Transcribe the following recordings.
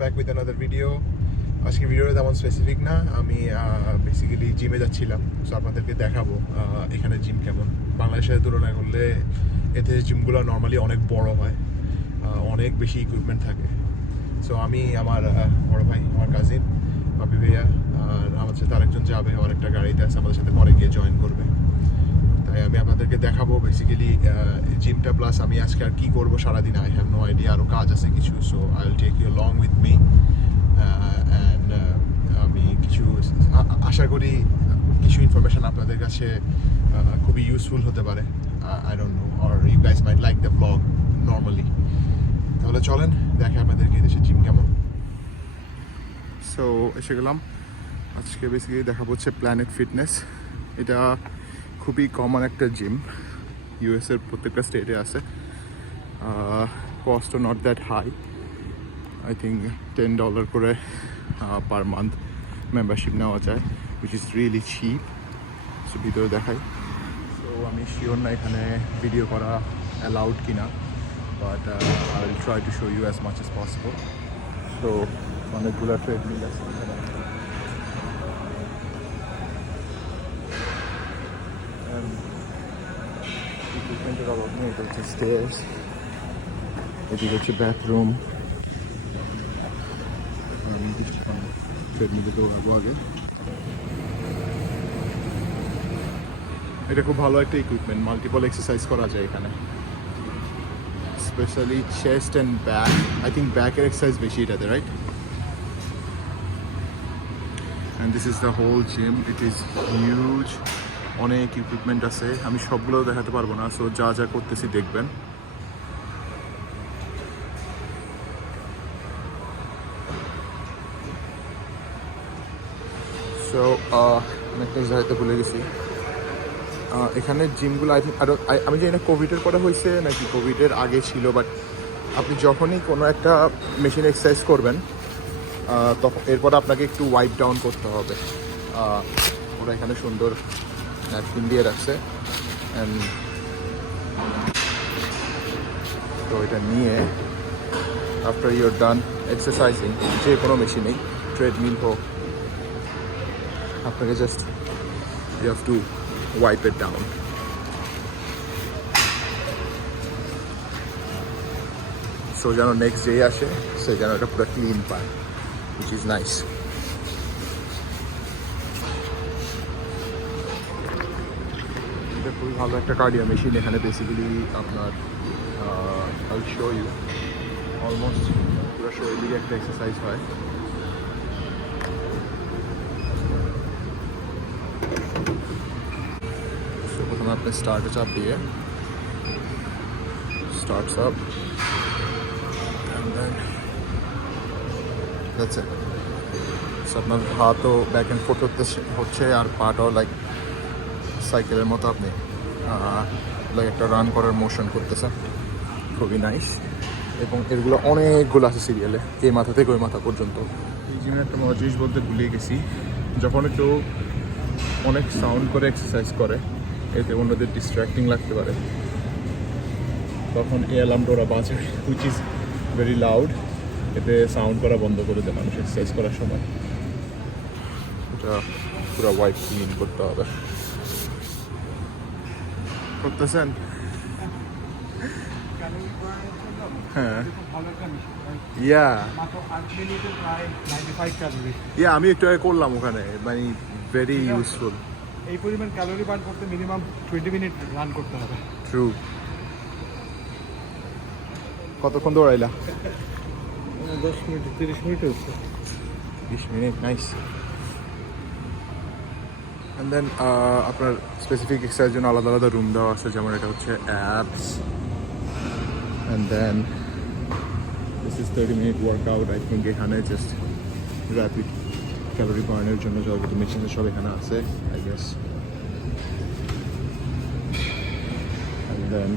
Back with another video. আজকে ভিডিওটা তেমন স্পেসিফিক না, আমি বেসিক্যালি জিমে যাচ্ছিলাম, সো আপনাদেরকে দেখাবো এখানে জিম কেমন। বাংলাদেশের তুলনায় করলে এতে জিমগুলো নর্মালি অনেক বড় হয়, অনেক বেশি ইকুইপমেন্ট থাকে। সো আমি আমার বড় ভাই, আমার কাজিন বাপি ভাইয়া আর আমার সাথে আরেকজন যাবে, আরেকটা গাড়িতে আছে, আমাদের সাথে পরে গিয়ে জয়েন করবে। তাই আমি আপনাদেরকে দেখাবো বেসিক্যালি জিমটা, প্লাস আমি আজকে আর কী করবো সারাদিন। আই হ্যাভ নো আইডিয়া, আরও কাজ আছে কিছু, so I will take you long with me. And আমি কিছু আশা করি কিছু ইনফরমেশান আপনাদের কাছে খুবই ইউজফুল হতে পারে। I don't know, or you guys might like the blog normally. তাহলে চলেন দেখে আপনাদেরকে দেশের জিম কেমন। সো এসে গেলাম। আজকে বেসিক্যালি দেখাবো হচ্ছে প্ল্যানেট ফিটনেস। এটা খুবই কমন একটা জিম, ইউএসের প্রত্যেকটা স্টেটে আছে। কস্টও not that high, I think $10 করে পার মান্থ মেম্বারশিপ নেওয়া যায়, which is really cheap. So video দেখাই। তো আমি শিওর না এখানে ভিডিও করা অ্যালাউড কিনা, but I will try to show you as much as possible. তো অনেকগুলো ট্রেডমিল আছে এখানে। ইকুইপমেন্টের অভাব নেই। এটা হচ্ছে স্টেয়ার্স, এদিকে হচ্ছে বাথরুম। ট্রেডমিলে দৌড়াবো আগে। এটা খুব ভালো একটা ইকুইপমেন্ট, মাল্টিপল এক্সারসাইজ করা যায় এখানে, specially chest and back. I think ব্যাকের এক্সারসাইজ বেশি এটাতে, right? And this is the whole gym, it is huge. অনেক ইকুইপমেন্ট আছে, আমি সবগুলো দেখাতে পারবো না, সো যা যা করতেছি দেখবেন। সো অনেকটা জায়গাতে ভুলে গেছি। এখানে জিমগুলো আই থিঙ্ক আমি জানি না কোভিডের পরে হয়েছে নাকি কোভিডের আগে ছিল, বাট আপনি যখনই কোনো একটা মেশিন এক্সারসাইজ করবেন তখন এরপর আপনাকে একটু ওয়াইপ ডাউন করতে হবে। ওরা এখানে সুন্দর ন্যাপকিন দিয়ে রাখছে। অ্যান্ড তো এটা নিয়ে আফটার ইউর ডান এক্সারসাইজিং, যে কোনো মেশিনেই, ট্রেডমিল হোক, আপনাকে just you have to wipe it down. So যেন নেক্সট ডে আসে সে যেন এটা পুরো ক্লিন পায়, which is nice. এটা খুবই ভালো একটা কার্ডিও মেশিন। এখানে বেসিক্যালি আপনার I'll show you অলমোস্ট পুরো শরীরের একটা এক্সারসাইজ হয়। প্রথমে আপনি স্টার্টে চাপ দিয়ে starts up and then that's it. So আপনার হাতও ব্যাক অ্যান্ড ফোর্থ হচ্ছে, আর পাটাও লাইক সাইকেলের মতো আপনি লাইক একটা রান করার মোশন করতেছেন। খুবই নাইস। এবং এগুলো অনেকগুলো আছে সিরিয়ালে, এই মাথা থেকে ওই মাথা পর্যন্ত। এই জিমে একটা মজার জিনিস বলতে ভুলিয়ে গেছি, যখন কেউ অনেক সাউন্ড করে এক্সারসাইজ করে, এতে অন্যদের ডিস্ট্র্যাক্টিং লাগতে পারে, তখন এই অ্যালার্মটা ওরা বাজায়, হুইচ ইজ ভেরি লাউড। এতে সাউন্ড করা বন্ধ করে দেয় মানুষ এক্সারসাইজ করার সময়। এটা পুরো ওয়াইপ ক্লিন করতে হবে। করতেছেন? হ্যাঁ, আমি একটু আগে করলাম ওখানে, মানে ভেরি ইউজফুল। এই পরিমাণ ক্যালোরি বার্ন করতে মিনিমাম 20 মিনিট রান করতে হবে। ট্রু। কতক্ষণ দৌড়াইলা? 10 মিনিট 30 মিনিট হচ্ছে। 20 মিনিট, নাইস। অ্যান্ড দেন আপনার স্পেসিফিক এক্সারসাইজের জন্য আলাদা আলাদা রুম দেওয়া আছে, যেমন এটা হচ্ছে apps. And then this is 30 minute workout. I think এখানে জাস্ট র্যাপিড ক্যালোরি বার্নের জন্য যাবতীয় মেশিন সব এখানে আছে, আই গেস। অ্যান্ড দেন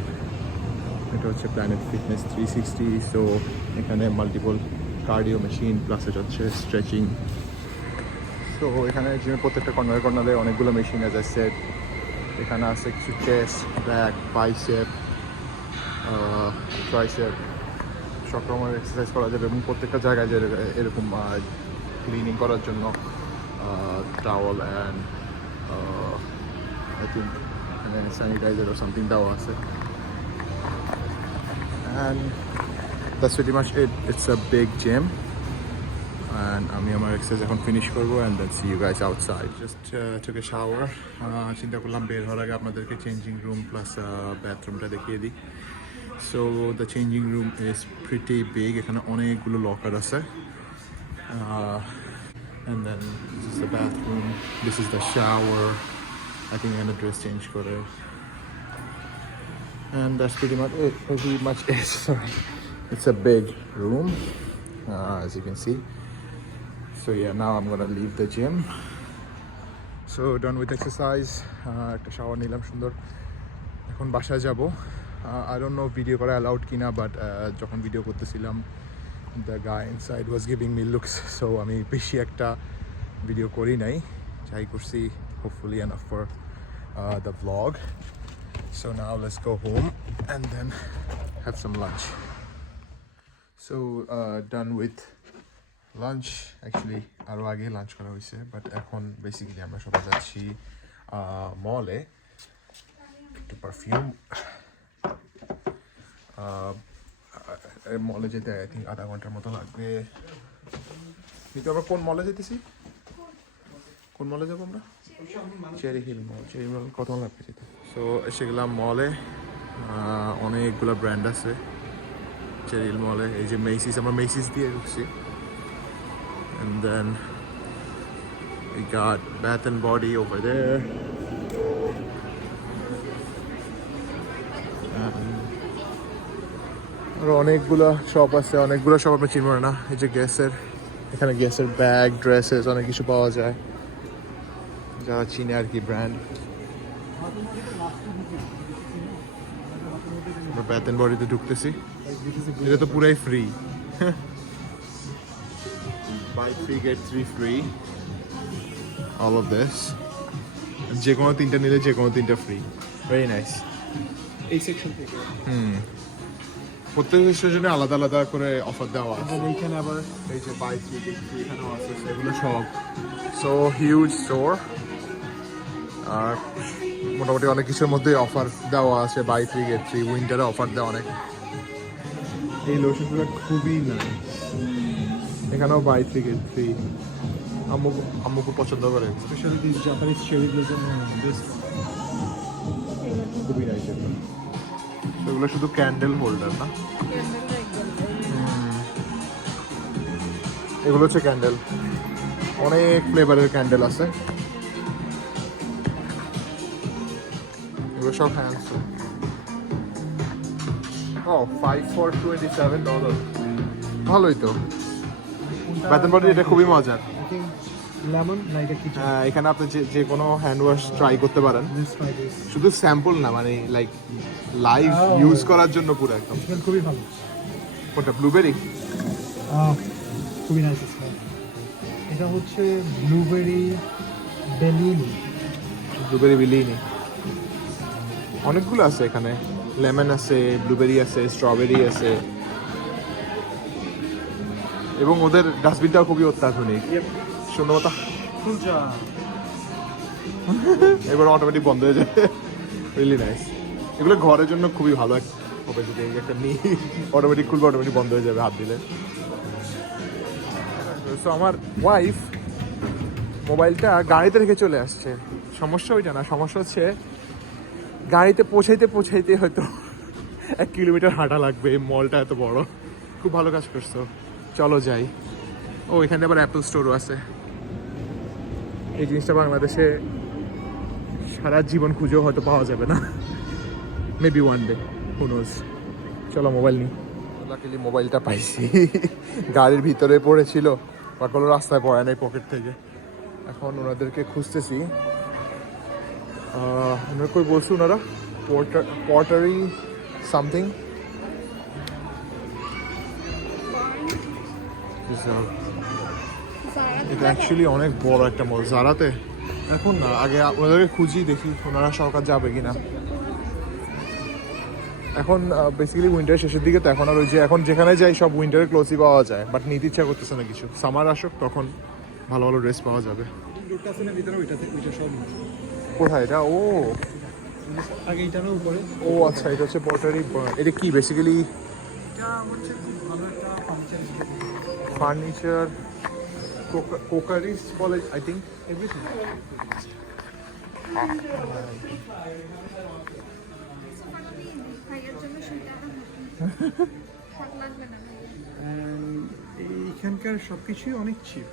এটা হচ্ছে প্ল্যানেট ফিটনেস 360। সো এখানে মাল্টিপল কার্ডিও মেশিন, প্লাস এটা হচ্ছে স্ট্রেচিং। তো এখানে জিমের প্রত্যেকটা কর্নারে অনেকগুলো মেশিন, অ্যাজ আই সেড। এখানে আছে কিছু চেস্ট, ব্যাক, বাইসেপ, ট্রাইসেপ, সব রকমের এক্সারসাইজ করা যাবে এবং প্রত্যেকটা জায়গায় যে এরকম ক্লিনিং করার জন্য towel and I think sanitizer or something দেওয়া আছে and that's pretty much it. It's a big gym and আমি আমার এক্সারসাইজ এখন ফিনিশ করবো and then see you guys outside. Just took a shower. চিন্তা করলাম বের হওয়ার আগে আপনাদেরকে চেঞ্জিং রুম প্লাস বাথরুমটা দেখিয়ে দিই. So the changing room is pretty big. এখানে অনেকগুলো লকার আছে. And then this is the bathroom. This is the shower. I think I'm gonna dress change করে. And that's pretty much it. Pretty much it. Sorry. It's a big room, as you can see. So yeah, now I'm gonna leave the gym. So done with exercise. একটা shower নিলাম সুন্দর. এখন বাসায় যাব. I don't know video করা allowed কিনা, but যখন video করতেছিলাম the guy inside was giving me looks, so আমি বেশি একটা ভিডিও করি নাই, যাই করছি hopefully enough for the vlog. So now let's go home and then have some lunch. So done with lunch. Actually আরও আগে লাঞ্চ করা হয়েছে, বাট এখন বেসিক্যালি আমরা সবাই যাচ্ছি মলে একটু পারফিউম মলে যেতে আই থিঙ্ক আধা ঘন্টার মতো লাগবে। কিন্তু আমরা কোন মলে যেতেছি, কোন মলে যাবো আমরা? চেরি হিল মল। চেরি মল কত লাগবে যেতে? সো এসে গেলাম মলে। অনেকগুলো ব্র্যান্ড আছে চেরি হিল মলে। এই যে মেসিস, আমরা মেসিস দিয়ে ঢুকছি। And then we got Bath and Body over there. আর অনেকগুলো শপ আছে, অনেকগুলো শপ আমরা চিনব না। এই যে গ্যাসের, এখানে গ্যাসের ব্যাগ, ড্রেসেস অনেক কিছু পাওয়া যায় যারা চিনে আর কি ব্র্যান্ড। আমরা ব্যাথ অ্যান্ড বডিতে ঢুকতেছি। এটা তো পুরাই free. Buy 3 get 3 free. All of this. যে কোনো তিনটা নিলে যে কোনো তিনটা ফ্রি। Very nice. এই সেকশন থেকে প্রত্যেক সেকশনের জন্য আলাদা আলাদা করে অফার দেওয়া আছে। এইখানে আবার এই যে বাই 3 get 3 এখানেও আছে, সেগুলো সব। So huge store. আর মোটামুটি অনেক কিছুর মধ্যে অফার দেওয়া আছে। বাই 3 get 3 উইন্টারে অফার দেওয়া অনেক। এই লোশনগুলো খুবই নাইস। এখানেও বাই 3 get 3। আম্মু খুব পছন্দ করে, specially this Japanese cherry blazer best. খুবই নাইস। এগুলো শুধু ক্যান্ডেল হোল্ডার না, এগুলো হচ্ছে ক্যান্ডেল। অনেক ফ্লেভারের ক্যান্ডেল আছে। এগুলো সব হ্যান্ডস। O 5 for $27। ভালোই তো। ব্যাথ অ্যান্ড বডি এটা খুবই মজার। লেমন না এটা কি? এখানে আপনি যে কোনো হ্যান্ড ওয়াশ ট্রাই করতে পারেন। শুধু স্যাম্পল না, মানে লাইক লাইভ ইউজ করার জন্য পুরো একদম। খুবই ভালো। কোনটা? ব্লুবেরি? খুবই নাইস স্মেল। এটা হচ্ছে ব্লুবেরি বেলিনি। ব্লুবেরি বেলিনি অনেকগুলো আছে এখানে। লেমন আছে, ব্লুবেরি আছে, স্ট্রবেরি আছে, এবং ওদের ডাস্টবিনটাও খুবই অত্যাধুনিক। সুন্দর মতো এবার অটোমেটিক বন্ধ হয়ে যায়। Really nice. এগুলো ঘরের জন্য খুবই ভালো হবে, যদি একটা নিই অটোমেটিক খুলবে, অটোমেটিক বন্ধ হয়ে যাবে হাত দিলে। তো আমার ওয়াইফ মোবাইলটা গাড়িতে রেখে চলে আসছে। সমস্যা ওইটা না, সমস্যা হচ্ছে গাড়িতে পৌঁছাইতে হয়তো 1 কিলোমিটার হাঁটা লাগবে। মলটা এত বড়। খুব ভালো কাজ করছো, চলো যাই। ও এখানে আবার অ্যাপল স্টোরও আছে। এই জিনিসটা বাংলাদেশে সারা জীবন খুঁজেও হয়তো পাওয়া যাবে না। Maybe one day, who knows. চলো মোবাইল নিই। লাকিলি মোবাইলটা পাইছি। গাড়ির ভিতরে পড়েছিল বা কোনো রাস্তায় পড়ে নাই পকেট থেকে। এখন ওনাদেরকে খুঁজতেছি। ওনারা কই বলছি, ওনারা পটারি সামথিং। এটা অ্যাকচুয়ালি অনেক বড় একটা মল। জারাতে এখন না, আগে ওনাদেরকে খুঁজি দেখি ওনারা সরকার যাবে কিনা। এখন বেসিক্যালি উইন্টার শেষের দিকে, তো এখন আর ওই যে এখন যেখানে যাই সব উইন্টারের ক্লোথই পাওয়া যায়, বাট নিতে ইচ্ছা করতেছে না কিছু। সামার আসুক তখন ভালো ভালো ড্রেস পাওয়া যাবে। লোকটা আছে না ভিতরে, ওইটা সব কোথায় এটা? ও আগে এটা না উপরে। ও আচ্ছা, এটা হচ্ছে পটারি। এটা কি বেসিক্যালি? এটা হচ্ছে খুব ভালো একটা ফার্নিচার, কোকারিস বলে আই থিঙ্ক। এভরিথিং। ভাইয়ের জন্য শুনতে শখ লাগবে না এইখানকার সব কিছুই অনেক চিপ।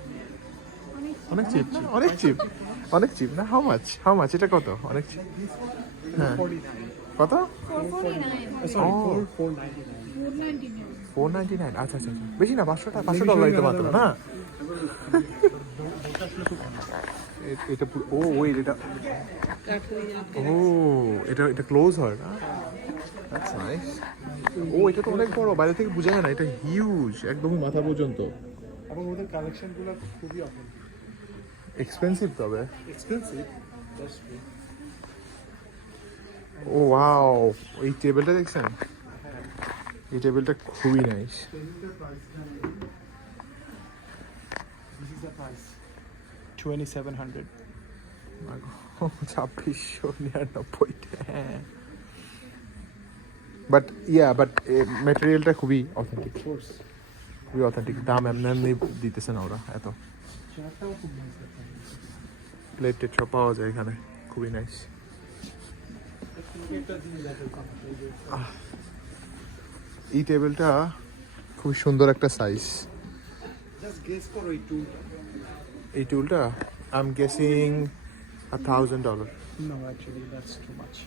অনেক চিপ, অনেক চিপ, অনেক চিপ না? হাউ মাচ এটা কত? অনেক চিপ। হ্যাঁ, কত? 499। আচ্ছা আচ্ছা আচ্ছা, বেশি না, $500 এটা মাত্র না? এটা ও ওই এটা, ও এটা ক্লোজ হয় না? That's nice. ও এটা তো অনেক বড়, বাইরে থেকে বোঝা যায় না, এটা হিউজ, একদমই মাথা পর্যন্ত। এবং ওদের কালেকশনগুলো খুবই এক্সপেন্সিভ তবে। এক্সপেন্সিভ। ও ওয়াও, এই টেবিলটা দেখছেন? এই টেবিলটা খুবই nice. This is the price. 2700. 2699। But মেটেরিয়ালটা খুবই অথেন্টিক, Of course. খুবই অথেন্টিক। দাম এমনি দিতেছে না ওরা এত। চেয়ারটাও খুব নাইস একটা। প্লেট টেট সব পাওয়া যায় এখানে, খুবই নাইস। একটা জিনিস দেখাচ্ছি। এই টেবিলটা খুব সুন্দর একটা সাইজ। Just guess করো এই টুলটা। এই টুলটা I am guessing $1,000। No, actually that's too much.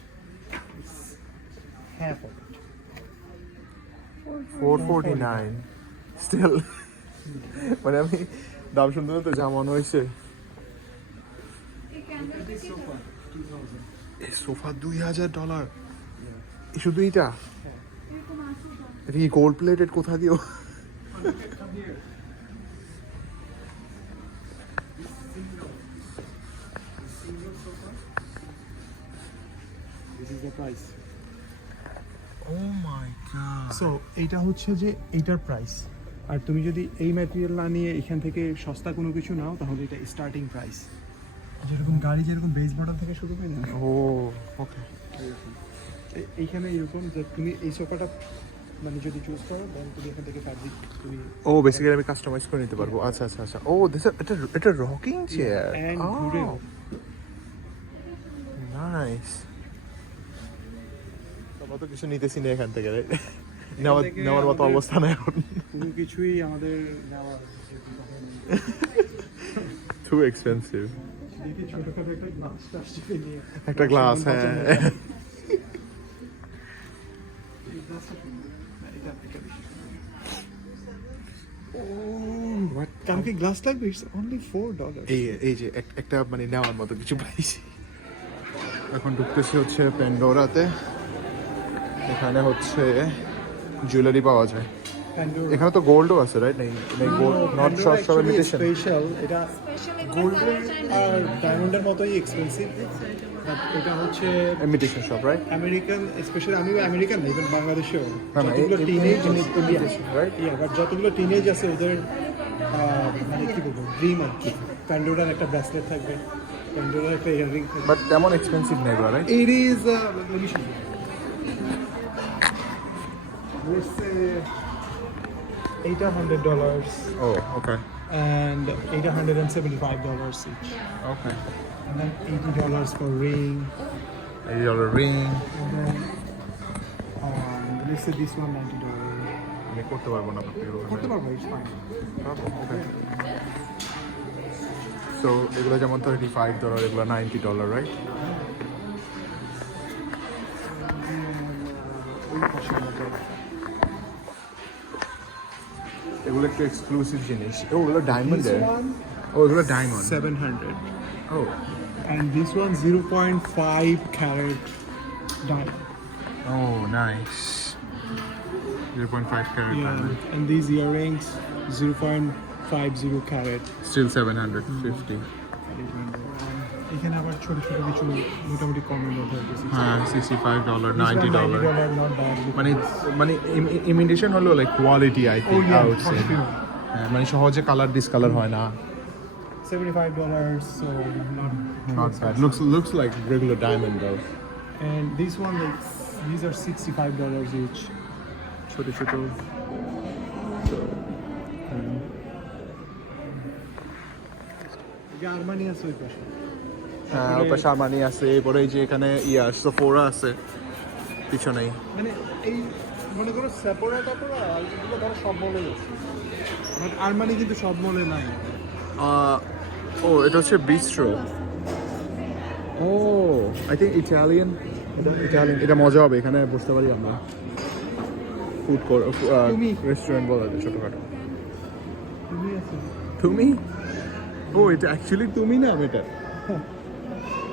It's half of it. 449 still. মানে আমি দাম শুনতে তো যা মনে হয়েছে। এই ক্যামেরাটা This কি sofa 2000. এই সোফা $2,000। এই শুধু এইটা? এরকম আছে তো? এটা কি গোল্ড প্লেটেড? কোথা দিও? Come here. Single sofa. This is the price. Oh my god. So এইটা হচ্ছে যে এইটার প্রাইস, আর তুমি যদি এই ম্যাটেরিয়াল না নিয়ে এখান থেকে সস্তা কোনো কিছু নাও তাহলে এটা স্টার্টিং প্রাইস। যেরকম গাড়ি যেরকম বেস মডেল থেকে শুরু হয় না, ও ওকে। এইখানে এরকম যে তুমি এই সোফাটা মানে যদি চুজ করো দেন তুমি এখান থেকে ফ্যাব্রিক তুমি ও বেসিক্যালি আমি কাস্টমাইজ করে নিতে পারবো। আচ্ছা আচ্ছা আচ্ছা। ও দিস এটা রকিং চেয়ার। and ঘুরে নাইস। তারপর তো কিছু নিতেছি না এখান থেকে, right? থেকে নেওয়ার মতো আমাদের- অবস্থা নাই এখন। কোনো কিছুই আমাদের নেওয়ার টু এক্সপেন্সিভ। দেখি ছোটখাটো একটা গ্লাস টাস চেপে নিয়ে একটা গ্লাস, হ্যাঁ। এই গ্লাসটা সুন্দর। না, এটা বেশি কারণ কি গ্লাস লাগবে? It's only $4. এই যে একটা মানে নেওয়ার মতো কিছু পাইছি। এখন ঢুকতেছি হচ্ছে প্যান্ডোরাতে। এখানে হচ্ছে জুয়েলারি পাওয়া যায়। এখানে তো গোল্ডও আছে, রাইট? নেই গোল্ড, নট সব ইমিটেশন। স্পেশাল, এটা স্পেশাল গোল্ডের আর ডায়মন্ডের মতোই এক্সপেন্সিভ, বাট এটা হচ্ছে ইমিটেশন সব, রাইট? আমেরিকান, স্পেশালি আমিও আমেরিকান না, ইভেন বাংলাদেশেও না না, যতগুলো টিনেজ রাইট? বাট যতগুলো টিনেজ আছে ওদের মানে কি বলবো ড্রিম আর কি, প্যান্ডোরার একটা ব্রেসলেট থাকবে, প্যান্ডোরার একটা ইয়াররিং থাকবে। বাট তেমন এক্সপেন্সিভ নেই, right? It is let me show you. Let's say $800 oh okay and $875 each, okay. and then $80 for ring, $80 ring। and then let's say this one $90. আমি করতে পারবো না করতে পারবো, it's fine. ওকে। সো এগুলো যেমন $35, এগুলো $90, রাইট? ওই পাশে মতো এগুলো একটু এক্সক্লুসিভ জিনিস। ও এগুলো ডায়মন্ডের। this one ও এগুলো diamond. 700, oh and this one 0.5 carat diamond. Oh nice. 0.5 carat diamond. And these earrings 0.50 carat, Still $750. এখানে আবার ছোট ছোট কিছু মোটামুটি কমের মধ্যে হচ্ছে হ্যাঁ $65 $90 not bad. মানে মানে ইমিটেশন হলো like quality I Oh think yeah, I would say for sure. মানে সহজে কালার ডিসকালার হয় না $75, so not not bad looks like regular diamond though And this one, like, these are $65 each. ছোট ছোট Armani আছে ওই পাশে। হ্যাঁ ওটা শারমানি আছে এরপরে এই যে এখানে সোফোরা আছে পিছনেই মানে এই মনে করো সেপোরা টাপোরা এগুলো ধরো সব মলে আছে, বাট আরমানি কিন্তু সব মলে নাই। ও এটা হচ্ছে bistro oh I think Italian এটা মজা হবে এখানে বসতে পারি আমরা ফুড তুমি? রেস্টুরেন্ট বলা যায় ছোটখাটো তুমি আছে তুমি ও এটা অ্যাকচুয়ালি তুমি না এটা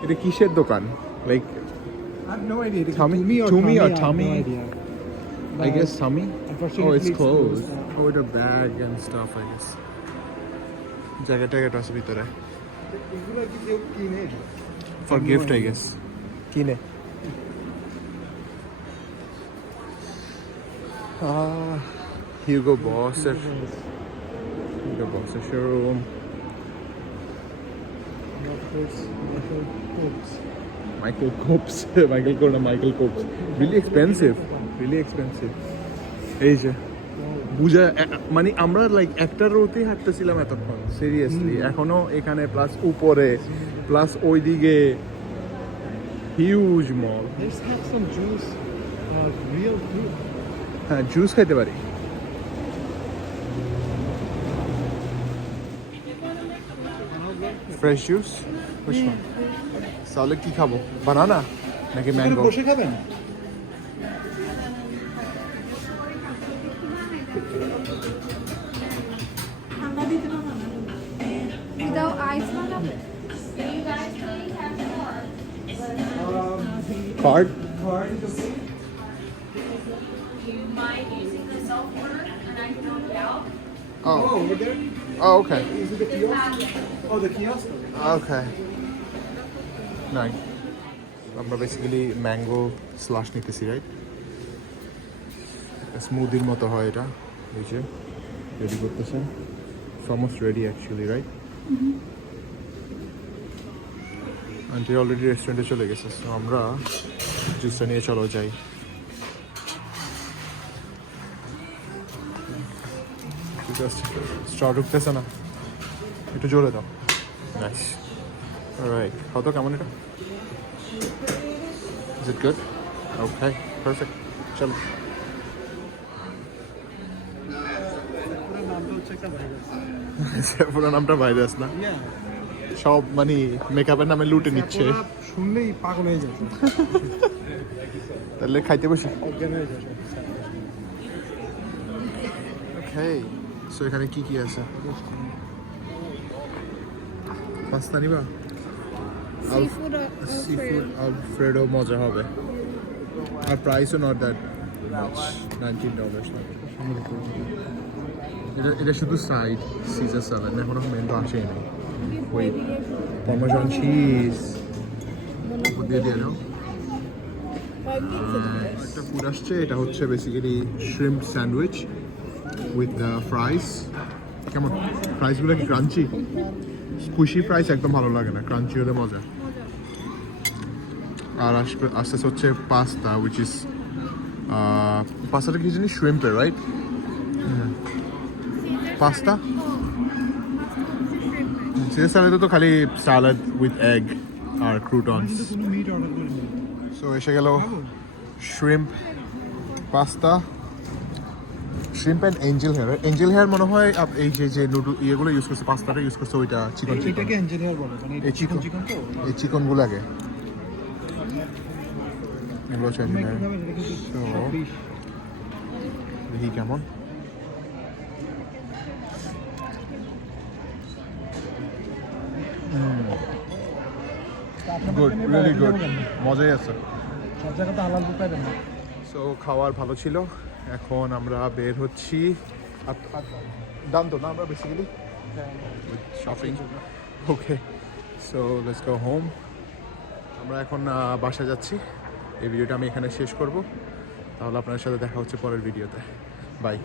এটা কিসের দোকান like I have no idea. It is Tummy? Tumi or Tumi Tummy, or I have Tummy? No idea. I guess Tummy Unfortunately, oh it's closed now. oh এটা bag and stuff I guess জায়গাটা আছে ভিতরে এগুলো কি কেউ কিনে? for gift I guess কিনে Hugo Boss showroom Michael Kors really expensive এই যে বুঝা মানে আমরা লাইক একটা রোতেই হাঁটতেছিলাম এতক্ষণ সিরিয়াসলি এখনো এখানে প্লাস উপরে প্লাস ওইদিকে huge mall Let's have some juice. Real fruit. হ্যাঁ জুস খাইতে পারি ফ্রেশ জুস তাহলে কি খাবো বানানা নাকি এখানে ম্যাঙ্গো বসে খাবেন? ঠান্ডা দিতে পারবো না উইদাউট আইস বানাবে You guys please have more. Card Card is okay. You mind using the self order and I can help you out? Oh, over there? oh okay Is it the kiosk? Oh, the kiosk. okay নাই আমরা basically mango slash নিতেছি right স্মুদির মতো হয় এটা এই যে ready করতেছে almost ready actually right aunty already রেস্টুরেন্টে চলে গেছে সো আমরা জুসটা নিয়ে চলো যাই স্ট্র ঢুকতেছে না একটু জোরে দাও নাইস রাইট কত কেমন এটা Is it good? Okay, perfect. চলো পুরো নামটা হচ্ছে একটা ভাইরাস। পুরো নামটা ভাইরাস না Yeah. সব মানে মেকআপের নামে লুটে নিচ্ছে ওরা শুনলেই পাগল হয়ে যায়। তাহলে খাইতে বসি অজ্ঞান হয়ে যায়। ওকে সো এখানে কি কি আছে পাস্তা নিবা Seafood or সিফুড আলফ্রেডো মজা হবে আর প্রাইসও নট দ্যাট মাচ $19 এটা শুধু সাইড সিজার সালাদ এখনো মেন তো আসেই নাই ওয়েট পারমেজান চিজ দিয়ে দিয়ে নাও একটা ফুড আসছে এটা হচ্ছে basically shrimp sandwich with fries কেমন ফ্রাইসগুলো কি ক্রাঞ্চি স্কুইশি ফ্রাইস একদম ভালো লাগে না ক্রাঞ্চি হলে মজা আর আসবে আস্তে আস্তে হচ্ছে পাস্তা উইচ ইজ পাস্তাটা কি জানি শ্রিম্পের রাইট পাস্তা সিজার স্যালাডে তো খালি স্যালাড উইথ এগ আর ক্রুটনস কিন্তু কোনো মিট অর্ডার করিনি। সো এসে গেল shrimp pasta shrimp and angel hair মনে হয় এই যে নুডল ইয়েগুলো ইউজ করছে পাস্তাটা ইউজ করছে ওইটা চিকন চিকন এটাকে এঞ্জেলিয়ার বলে, মানে এই চিকন চিকন তো। এই চিকনগুলো আগে এগুলো হচ্ছে তোমরা engineer। একটু খাবেন, এটা কিন্তু তো সব fish। দেখি কেমন তা আপনাদের গুড এখানে রিয়েলি বাইরে গুড যাবেন না? মজাই আছে সব জায়গাতে হালাল বুক পাইবেন না। সো খাওয়ার ভালো ছিল এখন আমরা বের হচ্ছি দাম তো না আমরা basically shopping okay so let's go home. আমরা এখন বাসা যাচ্ছি। এই ভিডিওটা আমি এখানে শেষ করব। তাহলে আপনাদের সাথে দেখা হচ্ছে পরের ভিডিওতে। বাই।